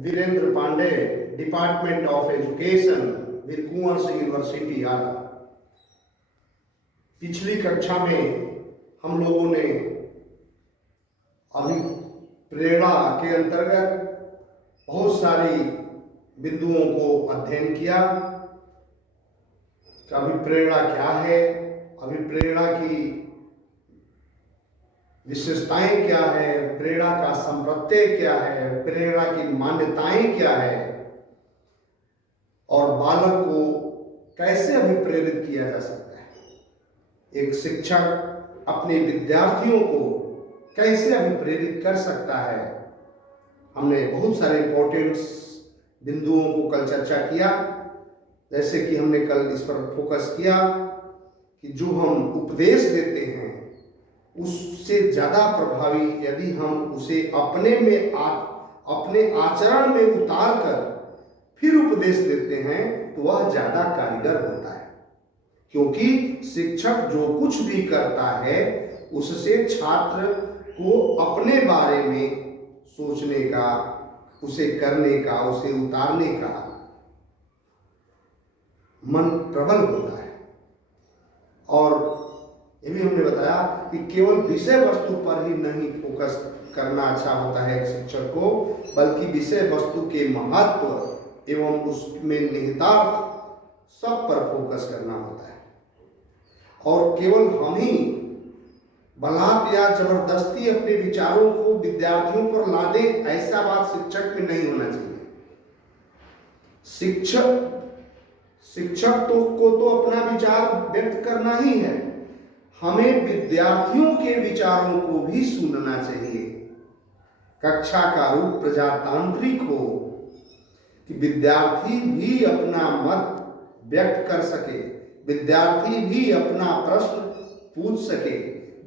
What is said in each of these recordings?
Virendra Pandey, department of education, Veer Kunwar Singh university Arrah. पिछली कक्षा में हम लोगों ने अभिप्रेरणा के अंतर्गत बहुत सारी बिंदुओं को अध्ययन किया। अभिप्रेरणा क्या है, अभिप्रेरणा की विशेषताएं क्या है, प्रेरणा का संप्रत्यय क्या है, प्रेरणा की मान्यताएं क्या है और बालक को कैसे अभिप्रेरित किया जा सकता है। एक शिक्षक अपने विद्यार्थियों को कैसे अभिप्रेरित कर सकता है। हमने बहुत सारे इंपॉर्टेंट बिंदुओं को कल चर्चा किया। जैसे कि हमने कल इस पर फोकस किया कि जो हम उपदेश देते हैं उससे ज़्यादा प्रभावी यदि हम उसे अपने आचरण में उतार कर फिर उपदेश देते हैं तो वह ज़्यादा कारगर होता है। क्योंकि शिक्षक जो कुछ भी करता है उससे छात्र को अपने बारे में सोचने का, उसे करने का, उसे उतारने का मन प्रबल होता है। और ये भी हमने बताया कि केवल विषय वस्तु पर ही नहीं फोकस करना अच्छा होता है एक शिक्षक को, बल्कि विषय वस्तु के महत्व एवं उसमें निहितार्थ सब पर फोकस करना होता है। और केवल हम ही बलात् या जबरदस्ती अपने विचारों को विद्यार्थियों पर ला दें, ऐसा बात शिक्षक में नहीं होना चाहिए। शिक्षक को तो अपना विचार व्यक्त करना ही है, हमें विद्यार्थियों के विचारों को भी सुनना चाहिए। कक्षा का रूप प्रजातांत्रिक हो कि विद्यार्थी भी अपना मत व्यक्त कर सके, विद्यार्थी भी अपना प्रश्न पूछ सके,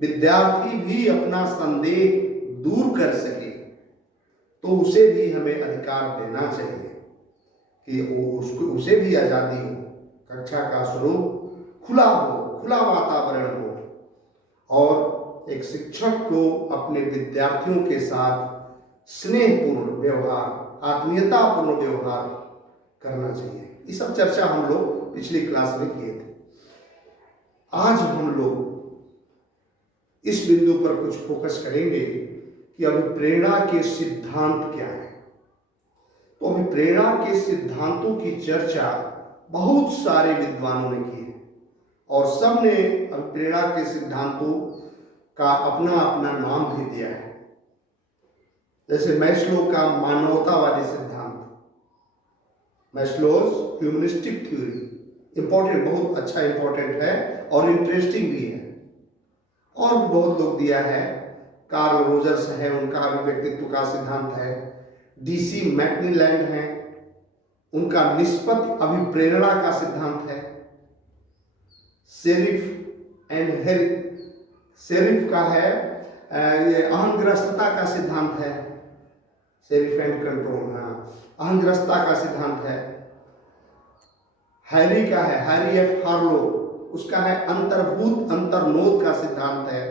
विद्यार्थी भी अपना संदेह दूर कर सके, तो उसे भी हमें अधिकार देना चाहिए कि उसे भी आज़ादी हो। कक्षा का स्वरूप खुला हो, खुला वातावरण हो और एक शिक्षक को अपने विद्यार्थियों के साथ स्नेहपूर्ण व्यवहार, आत्मीयतापूर्ण व्यवहार करना चाहिए। ये सब चर्चा हम लोग पिछली क्लास में किए थे। आज हम लोग इस बिंदु पर कुछ फोकस करेंगे कि अभिप्रेरणा के सिद्धांत क्या है। तो अभिप्रेरणा के सिद्धांतों की चर्चा बहुत सारे विद्वानों ने की है और सब ने अभिप्रेरणा के सिद्धांतों का अपना अपना नाम भी दिया है। जैसे मैस्लो का मानवतावादी सिद्धांत, मैस्लोज ह्यूमनिस्टिक थ्योरी, इंपॉर्टेंट, बहुत अच्छा इंपॉर्टेंट है और इंटरेस्टिंग भी है। और भी बहुत लोग दिया है, कार्ल रोजर्स है, उनका अभिव्यक्तित्व का सिद्धांत है। DC मैकनीलैंड है, उनका निष्पत्ति अभिप्रेरणा का सिद्धांत है। सेरिफ का है ये अहंग्रस्तता का सिद्धांत है। सेरिफ एंड कंट्रोल, हाँ, अहंग्रस्तता का सिद्धांत है। हैरी का है, हैरी F हार्लो, उसका है अंतर्भूत अंतर्नोद का सिद्धांत है।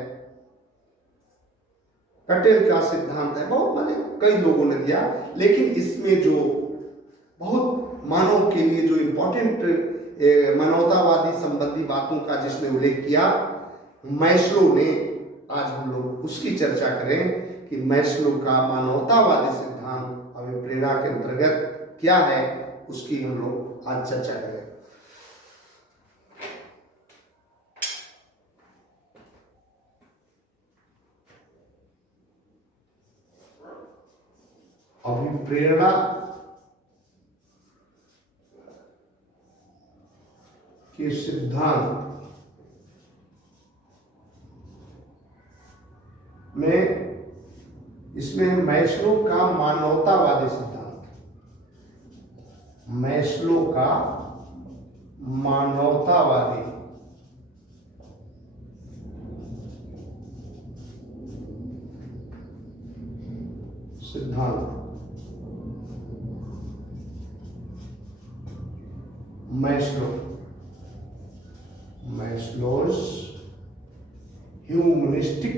कटेल का सिद्धांत है। बहुत माने कई लोगों ने दिया, लेकिन इसमें जो बहुत मानव के लिए जो इम्पोर्टेंट मानवतावादी संबंधी बातों का जिसने उल्लेख किया, मैस्लो ने, आज हम लोग उसकी चर्चा करें कि मैस्लो का मानवतावादी सिद्धांत अभिप्रेरणा के अंतर्गत क्या है, उसकी हम लोग आज चर्चा करें। अभिप्रेरणा के सिद्धांत में इसमें मैस्लो का मानवतावादी सिद्धांत, मैस्लो का मानवतावादी सिद्धांत, मैस्लोज ह्यूमनिस्टिक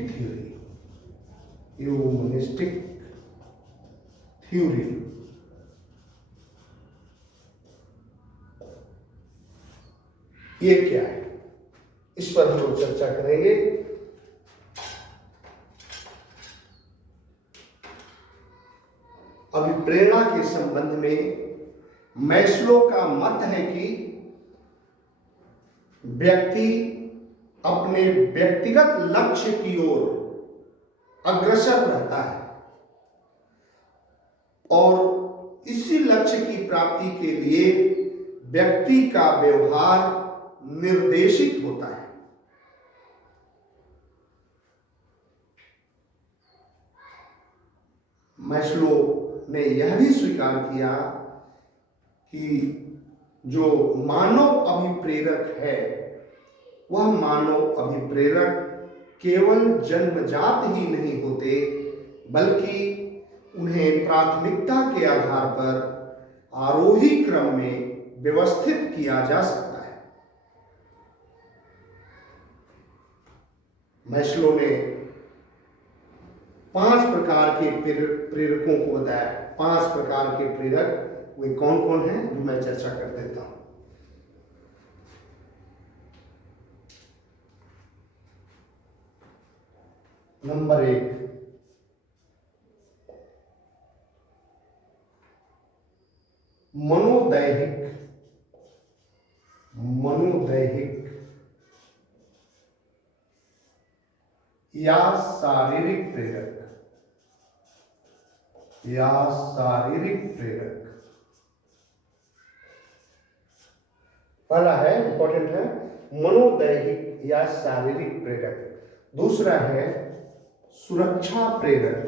थ्योरी ये क्या है, इस पर हम लोग चर्चा करेंगे। अभिप्रेरणा के संबंध में मैस्लो का मत है कि व्यक्ति अपने व्यक्तिगत लक्ष्य की ओर अग्रसर रहता है और इसी लक्ष्य की प्राप्ति के लिए व्यक्ति का व्यवहार निर्देशित होता है। मैस्लो ने यह भी स्वीकार किया कि जो मानव अभिप्रेरक है वह मानव अभिप्रेरक केवल जन्मजात ही नहीं होते, बल्कि उन्हें प्राथमिकता के आधार पर आरोही क्रम में व्यवस्थित किया जा सकता है। मैस्लो ने 5 प्रकार के प्रेरकों को बताया। 5 प्रकार के प्रेरक वे कौन कौन हैं, जो मैं चर्चा कर देता हूं। नंबर 1, मनोदैहिक या शारीरिक प्रेरक पहला है, इंपॉर्टेंट है, मनोदैहिक या शारीरिक प्रेरक। दूसरा है सुरक्षा प्रेरक।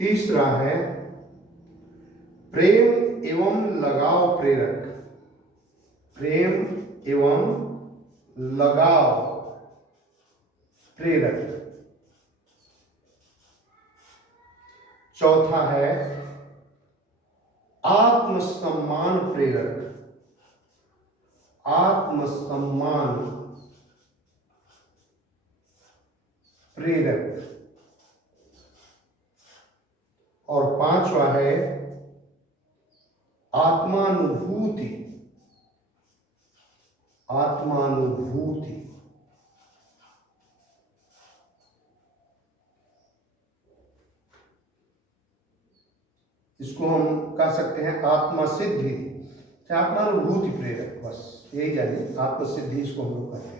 तीसरा है प्रेम एवं लगाव प्रेरक। चौथा है आत्मसम्मान प्रेरक। और पांचवा है आत्मानुभूति। इसको हम कह सकते हैं आत्मसिद्धि, आत्मानुभूति प्रेरक, बस यही जानिए, आत्मसिद्धि इसको हम लोग कहते हैं।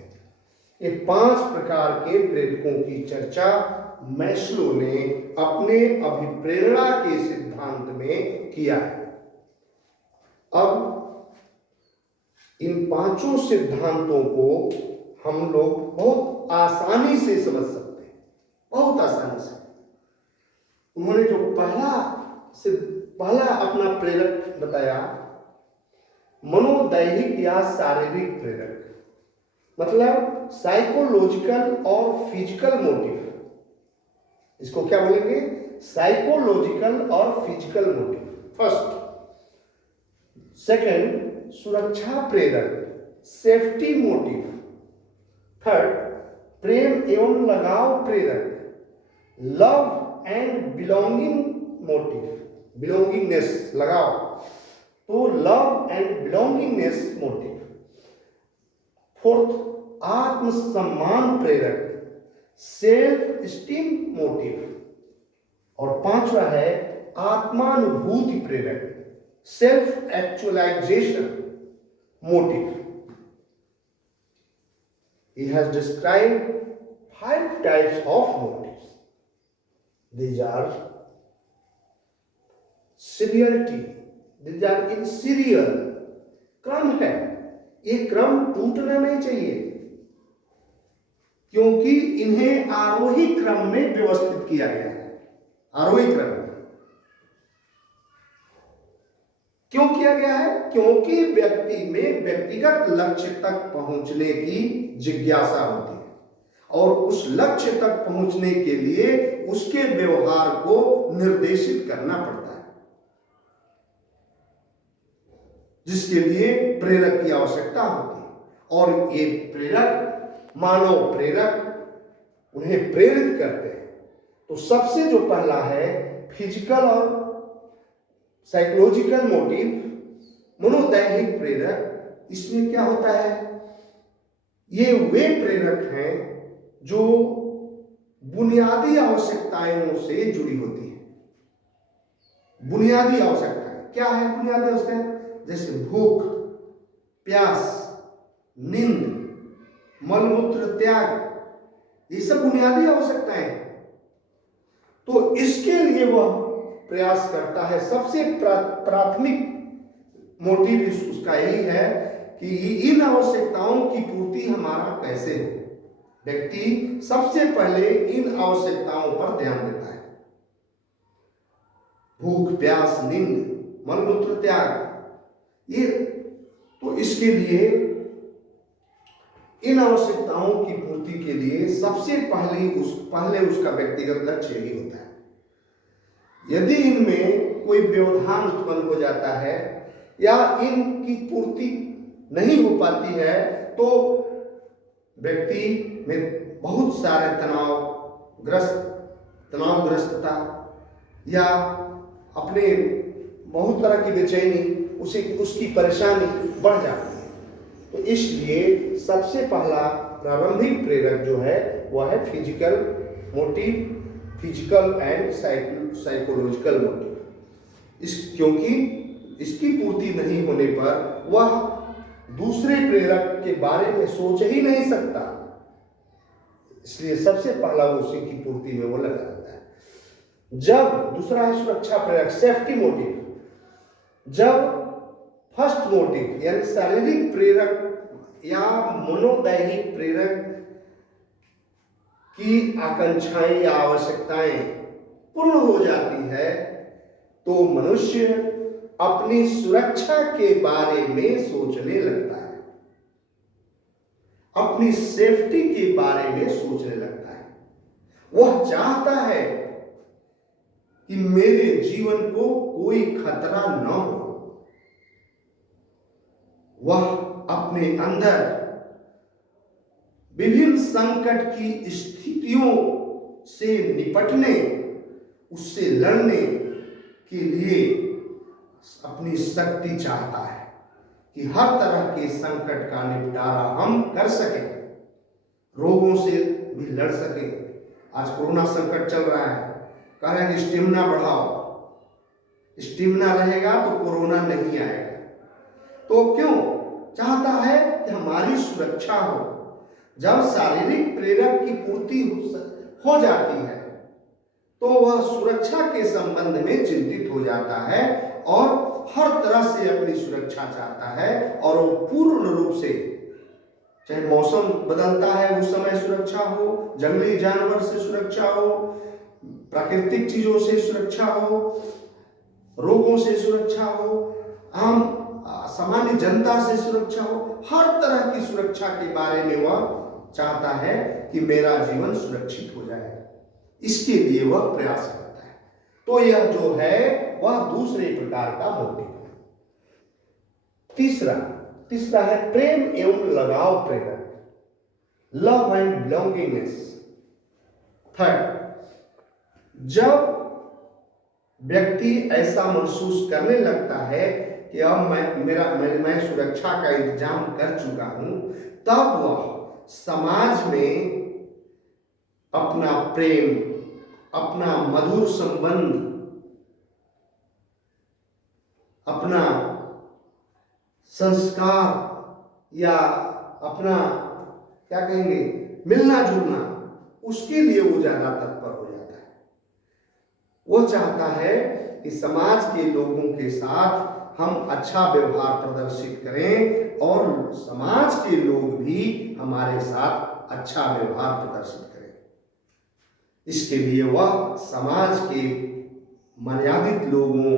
ये 5 प्रकार के प्रेरकों की चर्चा मैस्लो ने अपने अभिप्रेरणा के सिद्धांत में किया है। अब इन 5 सिद्धांतों को हम लोग बहुत आसानी से समझ सकते हैं, बहुत आसानी से। उन्होंने जो पहला अपना प्रेरक बताया, मनोदैहिक या शारीरिक प्रेरक, मतलब साइकोलॉजिकल और फिजिकल मोटिव। इसको क्या बोलेंगे, साइकोलॉजिकल और फिजिकल मोटिव, फर्स्ट। सेकंड, सुरक्षा प्रेरक, सेफ्टी मोटिव। थर्ड, प्रेम एवं लगाव प्रेरक, love and belonging motive, belongingness, लगाव, तो love and belongingness motive. Fourth, आत्मसम्मान प्रेरक, सेल्फ स्टीम मोटिव। और पांचवा है आत्मानुभूति प्रेरक, self actualisation motive. He has described 5 types of motives. These are seriality, these are in serial, क्रम है, ये क्रम टूटना नहीं चाहिए, क्योंकि इन्हें आरोही क्रम में व्यवस्थित किया गया है। आरोही क्रम क्यों किया गया है? क्योंकि व्यक्ति में व्यक्तिगत लक्ष्य तक पहुंचने की जिज्ञासा होती है और उस लक्ष्य तक पहुंचने के लिए उसके व्यवहार को निर्देशित करना पड़ता है, जिसके लिए प्रेरक की आवश्यकता होती है। और ये प्रेरक, मानव प्रेरक, उन्हें प्रेरित करते हैं। तो सबसे जो पहला है फिजिकल और साइकोलॉजिकल मोटिव, मनोदैहिक प्रेरक। इसमें क्या होता है, ये वे प्रेरक हैं जो बुनियादी आवश्यकताओं से जुड़ी होती है। बुनियादी आवश्यकताएं क्या है? बुनियादी आवश्यकताएं जैसे भूख, प्यास, नींद, मलमूत्र त्याग, ये सब बुनियादी आवश्यकताएं हैं। तो इसके लिए वह प्रयास करता है। सबसे प्राथमिक मोटिव उसका यही है कि इन आवश्यकताओं की पूर्ति हमारा कैसे हो। व्यक्ति सबसे पहले इन आवश्यकताओं पर ध्यान देता है। भूख, प्यास, नींद, मलमूत्र त्याग, ये तो इसके लिए इन आवश्यकताओं की पूर्ति के लिए सबसे पहले उसका व्यक्तिगत लक्ष्य यही होता है। यदि इनमें कोई व्यवधान उत्पन्न हो जाता है या इनकी पूर्ति नहीं हो पाती है तो व्यक्ति में बहुत सारे तनावग्रस्तता या अपने बहुत तरह की बेचैनी, उसकी परेशानी बढ़ जाती है। तो इसलिए सबसे पहला प्रारंभिक प्रेरक जो है वह है physical motive, physical and psychological motive. क्योंकि इसकी पूर्ति नहीं होने पर वह दूसरे प्रेरक के बारे में सोच ही नहीं सकता। इसलिए सबसे पहला उसी की पूर्ति में वो लगा रहता है। जब दूसरा है सुरक्षा प्रेरक, सेफ्टी मोटिव। जब फर्स्ट मोटिव यानी शारीरिक प्रेरक या मनोदैहिक प्रेरक की आकांक्षाएं या आवश्यकताएं पूर्ण हो जाती है तो मनुष्य अपनी सुरक्षा के बारे में सोचने लगता है, अपनी सेफ्टी के बारे में सोचने लगता है। वह चाहता है कि मेरे जीवन को कोई खतरा न हो। वह अपने अंदर विभिन्न संकट की स्थितियों से निपटने, उससे लड़ने के लिए अपनी शक्ति चाहता है कि हर तरह के संकट का निपटारा हम कर सकें, रोगों से भी लड़ सकें। आज कोरोना संकट चल रहा है, कह रहे हैं कि स्टेमिना बढ़ाओ, स्टेमिना रहेगा तो कोरोना नहीं आएगा। तो क्यों चाहता है कि हमारी सुरक्षा हो। जब शारीरिक प्रेरक की पूर्ति हो जाती है तो वह सुरक्षा के संबंध में चिंतित हो जाता है और हर तरह से अपनी सुरक्षा चाहता है और वो पूर्ण रूप से, चाहे मौसम बदलता है उस समय सुरक्षा हो, जंगली जानवर से सुरक्षा हो, प्राकृतिक चीजों से सुरक्षा हो, रोगों से सुरक्षा हो, आम सामान्य जनता से सुरक्षा हो, हर तरह की सुरक्षा के बारे में वह चाहता है कि मेरा जीवन सुरक्षित हो जाए। इसके लिए वह प्रयास करता है। तो यह जो है वह दूसरे प्रकार का मोटिव है। तीसरा है प्रेम एवं लगाव प्रेरक, लव एंड बिलोंगिंगनेस। थर्ड, जब व्यक्ति ऐसा महसूस करने लगता है कि अब मैं सुरक्षा का इंतजाम कर चुका हूं, तब वह समाज में अपना प्रेम, अपना मधुर संबंध, अपना संस्कार या अपना क्या कहेंगे मिलना जुलना, उसके लिए वो ज्यादा तत्पर हो जाता है। वो चाहता है कि समाज के लोगों के साथ हम अच्छा व्यवहार प्रदर्शित करें और समाज के लोग भी हमारे साथ अच्छा व्यवहार प्रदर्शित करें। इसके लिए वह समाज के मर्यादित लोगों,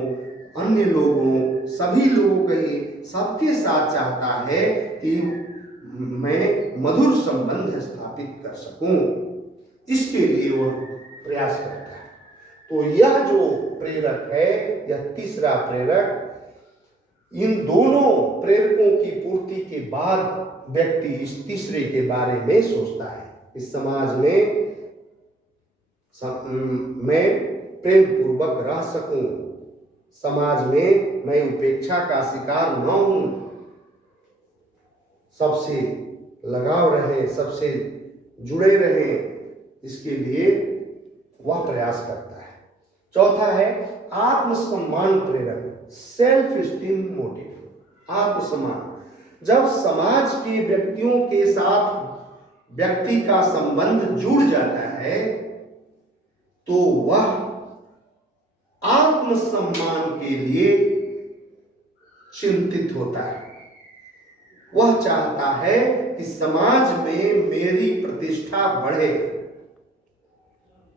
अन्य लोगों, सभी लोगों के सबके साथ चाहता है कि मैं मधुर संबंध स्थापित कर सकूं। इसके लिए वह प्रयास करता है। तो यह जो प्रेरक है, यह तीसरा प्रेरक, इन दोनों प्रेरकों की पूर्ति के बाद व्यक्ति इस तीसरे के बारे में सोचता है। इस समाज में मैं प्रेम पूर्वक रह सकूं, समाज में मैं उपेक्षा का शिकार न हूं, सबसे लगाव रहे, सबसे जुड़े रहे, इसके लिए वह प्रयास करता है। चौथा है आत्मसम्मान प्रेरक, सेल्फ स्टीम मोटिव। आत्मसम्मान, जब समाज के व्यक्तियों के साथ व्यक्ति का संबंध जुड़ जाता है तो वह आत्मसम्मान के लिए चिंतित होता है। वह चाहता है कि समाज में मेरी प्रतिष्ठा बढ़े,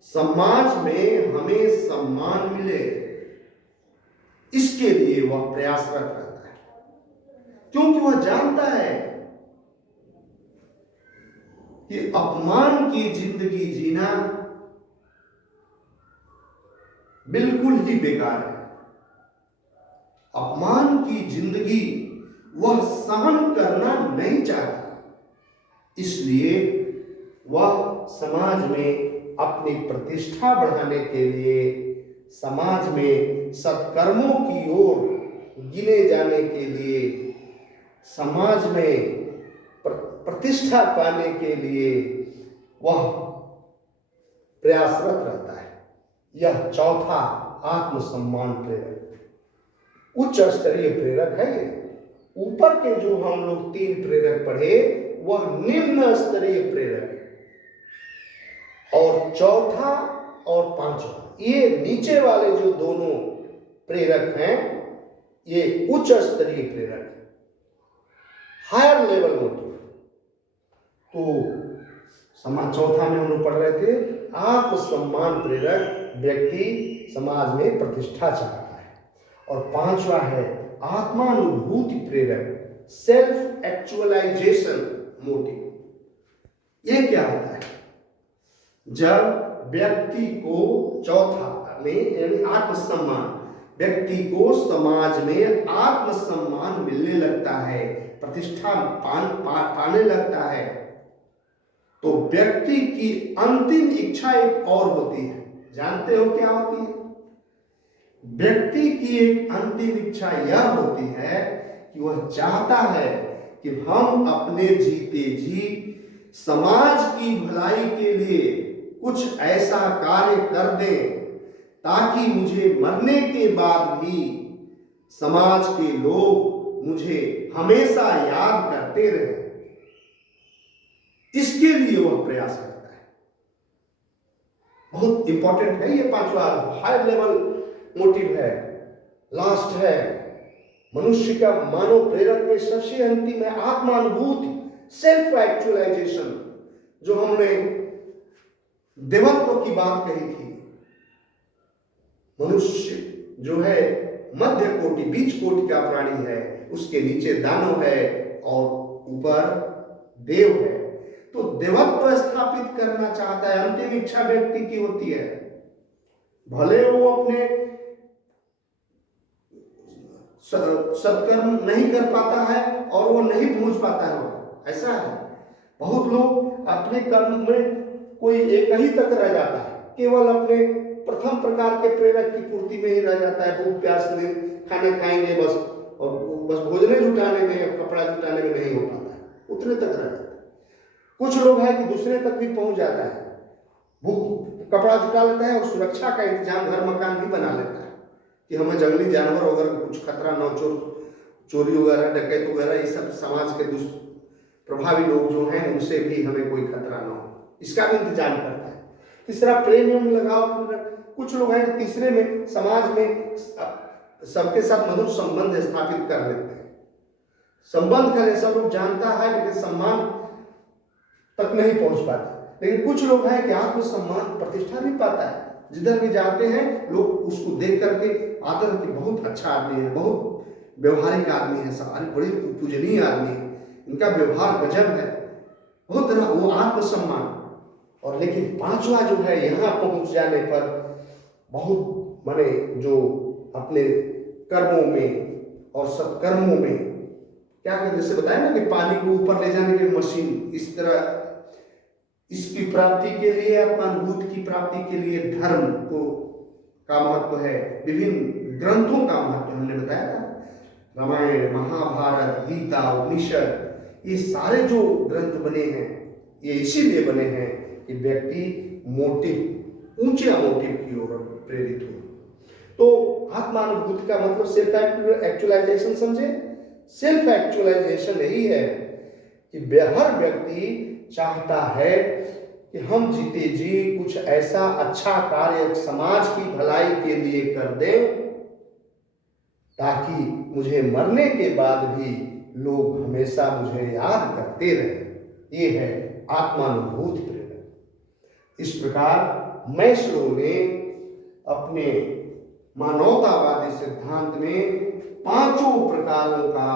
समाज में हमें सम्मान मिले, इसके लिए वह प्रयासरत रहता है, क्योंकि वह जानता है कि अपमान की जिंदगी जीना बिल्कुल ही बेकार है। अपमान की जिंदगी वह सहन करना नहीं चाहता, इसलिए वह समाज में अपनी प्रतिष्ठा बढ़ाने के लिए, समाज में सत्कर्मों की ओर गिने जाने के लिए, समाज में प्रतिष्ठा पाने के लिए वह प्रयासरत रहता है। यह चौथा आत्मसम्मान प्रेरक, उच्च स्तरीय प्रेरक है। ये ऊपर के जो हम लोग 3 प्रेरक पढ़े वह निम्न स्तरीय प्रेरक है, और चौथा और पांचवा, ये नीचे वाले जो दोनों प्रेरक हैं ये उच्च स्तरीय प्रेरक है, हायर लेवल मोटिव। तो चौथा में हम लोग पढ़ रहे थे आत्मसम्मान प्रेरक, व्यक्ति समाज में प्रतिष्ठा चाहता है, और पांचवा है आत्मानुभूति प्रेरक, सेल्फ एक्चुअलाइजेशन मोटिव। यह क्या होता है? जब व्यक्ति को, चौथा में यानी आत्मसम्मान, व्यक्ति को समाज में आत्मसम्मान मिलने लगता है, प्रतिष्ठा पाने लगता है, तो व्यक्ति की अंतिम इच्छा एक और होती है। जानते हो क्या होती है? व्यक्ति की एक अंतिम इच्छा यह होती है कि वह चाहता है कि हम अपने जीते जी समाज की भलाई के लिए कुछ ऐसा कार्य कर दें ताकि मुझे मरने के बाद भी समाज के लोग मुझे हमेशा याद करते रहे। इसके लिए वह प्रयास करता है। बहुत इंपॉर्टेंट है ये पांचवा, हाई लेवल मोटिव है, लास्ट है। मनुष्य का मानव प्रेरक में सबसे अंतिम है आत्मानुभूति, सेल्फ एक्चुअलाइजेशन। जो हमने देवत्व की बात कही थी, मनुष्य जो है मध्य कोटि, बीच कोटि का प्राणी है, उसके नीचे दानव है और ऊपर देव है। तो देवत्व स्थापित करना चाहता है, अंतिम इच्छा व्यक्ति की होती है। भले वो अपने सत्कर्म नहीं कर पाता है और वो नहीं पहुंच पाता है, ऐसा है। बहुत लोग अपने कर्म में कोई एक ही तक रह जाता है, केवल अपने प्रथम प्रकार के प्रेरक की पूर्ति में ही रह जाता है। भूख प्यास में खाना खाएंगे बस, और बस भोजन जुटाने में, कपड़ा जुटाने में नहीं हो पाता है, उतने तक रह जाता है। कुछ लोग हैं कि दूसरे तक भी पहुंच जाता है, भूख कपड़ा जुटा लेता है और सुरक्षा का इंतजाम, घर मकान भी बना लेता है कि हमें जंगली जानवर वगैरह कुछ खतरा न हो, चोरी वगैरह, डकैत वगैरह, ये सब समाज के दुष्प्रभावी लोग जो हैं उनसे भी हमें कोई खतरा न हो, इसका भी इंतजाम करता है। तीसरा प्रेम एवं लगाव। कुछ लोग हैं तीसरे में समाज में सबके साथ मधुर संबंध स्थापित कर लेते हैं, संबंध करें, सब लोग जानता है लेकिन सम्मान तक नहीं पहुंच पाता। लेकिन कुछ लोग हैं कि आत्मसम्मान, प्रतिष्ठा भी पाता है, जिधर भी जाते हैं लोग उसको देख करके आदर कि बहुत अच्छा आदमी है, बहुत व्यवहारिक आदमी है, सारे बड़ी पूजनीय आदमी है, इनका व्यवहार गजब है, बहुत तरह वो आत्मसम्मान। और लेकिन पांचवा जो है, यहाँ पहुंच जाने पर बहुत माने जो अपने कर्मों में और सत्कर्मों में क्या कहते, जैसे बताया ना कि पानी को ऊपर ले जाने की मशीन, इस तरह इसकी प्राप्ति के लिए, आत्मानुभूति की प्राप्ति के लिए धर्म को का महत्व है, विभिन्न ग्रंथों का महत्व हमने बताया था। रामायण, महाभारत, गीता, उपनिषद, ये सारे जो ग्रंथ बने हैं ये इसीलिए बने हैं कि व्यक्ति मोटिव, ऊंचे मोटिव की ओर प्रेरित हो। तो आत्मानुभूति का मतलब सेल्फ एक्चुअलाइजेशन समझे। सेल्फ एक्चुअलाइजेशन यही है कि हर व्यक्ति चाहता है कि हम जीते जी कुछ ऐसा अच्छा कार्य समाज की भलाई के लिए कर दें ताकि मुझे मरने के बाद भी लोग हमेशा मुझे याद करते रहे। ये है आत्मानुभूति प्रेरणा। इस प्रकार मैस्लो ने अपने मानवतावादी सिद्धांत में 5 प्रकारों का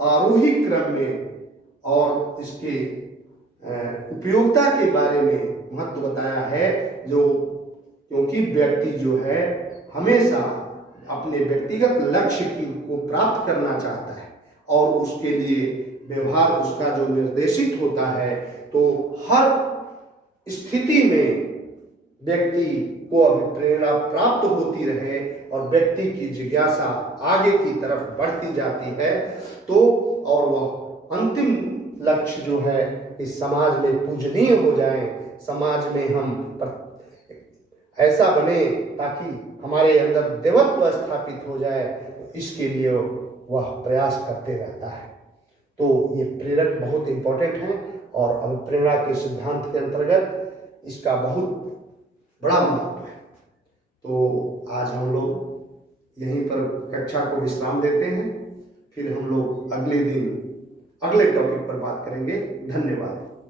आरोही क्रम में और इसके उपयोगिता के बारे में महत्व बताया है, जो क्योंकि व्यक्ति जो है हमेशा अपने व्यक्तिगत लक्ष्य को प्राप्त करना चाहता है और उसके लिए व्यवहार उसका जो निर्देशित होता है, तो हर स्थिति में व्यक्ति को प्रेरणा प्राप्त होती रहे और व्यक्ति की जिज्ञासा आगे की तरफ बढ़ती जाती है, तो और वह अंतिम लक्ष्य जो है इस समाज में पूजनीय हो जाए, समाज में हम ऐसा बने ताकि हमारे अंदर देवत्व स्थापित हो जाए, इसके लिए वह प्रयास करते रहता है। तो ये प्रेरक बहुत इम्पोर्टेंट है और अभिप्रेरणा के सिद्धांत के अंतर्गत इसका बहुत बड़ा महत्व है। तो आज हम लोग यहीं पर कक्षा को विश्राम देते हैं, फिर हम लोग अगले दिन अगले टॉपिक पर बात करेंगे। धन्यवाद।